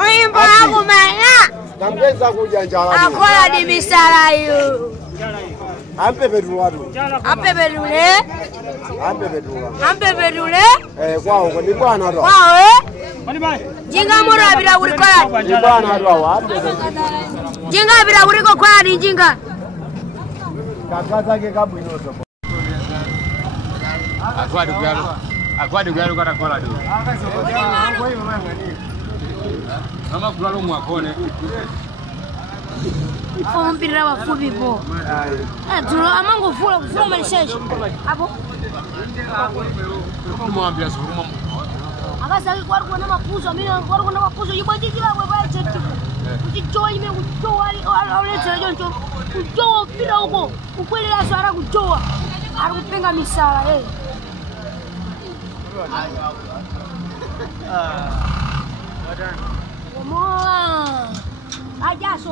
Oimba wangu maya. Nampeza kuja njala. Akola di misala yu. Ampe bedulatu. Ampe bedule. Ampe bedula. Ampe bedule. Kwao kwa ni bwana ndo. Kwao jinga mura bila kurikola. Ni bwana ndo wapi? Jinga bila kuriko kwa ni jinga. Kakaza ke kabwinoso. Akwadi galo kata kola do. Mama kulalo mwakone. Mpira wa fupi po. Tulo amango fula kufuma malisheshi. Hapo. Kumwambia sukuma. Akasa kwari kuna mapuzo, mimi kwari kuna mapuzo yibajiji wewe baya chetu. Ukijoa ime kujoa ole jonjo. Kujoa mpira huko. Ukweli la swara kujoa. Akupenga misala Moa. Aja so